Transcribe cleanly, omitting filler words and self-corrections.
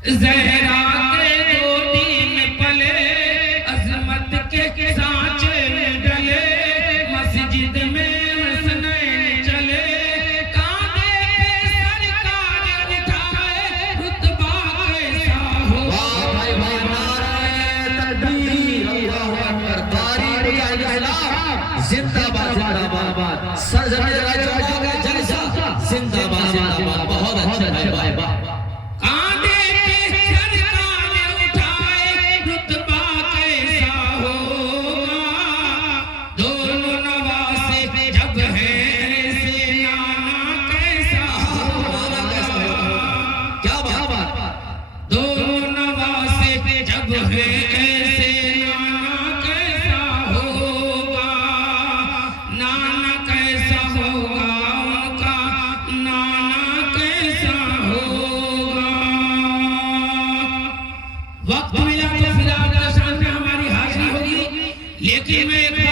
जहरा के गोदी में पले, अजमत के सांचे में डले, मस्जिद में हसनैन चले, कांधे पे सरकार उठाए, रुतबा कैसा हो। भाई भाई नारे तकबीर, अल्लाहु अकबर, तारीख या इलाह, जिंदाबाद जिंदाबाद, सरजमी राज्य का जलसा, जिंदाबाद जिंदाबाद, बहुत अच्छा है भाई वाह। वक्त मिला तो फिर आपके सामने हमारी हाजिरी होगी, लेकिन मैं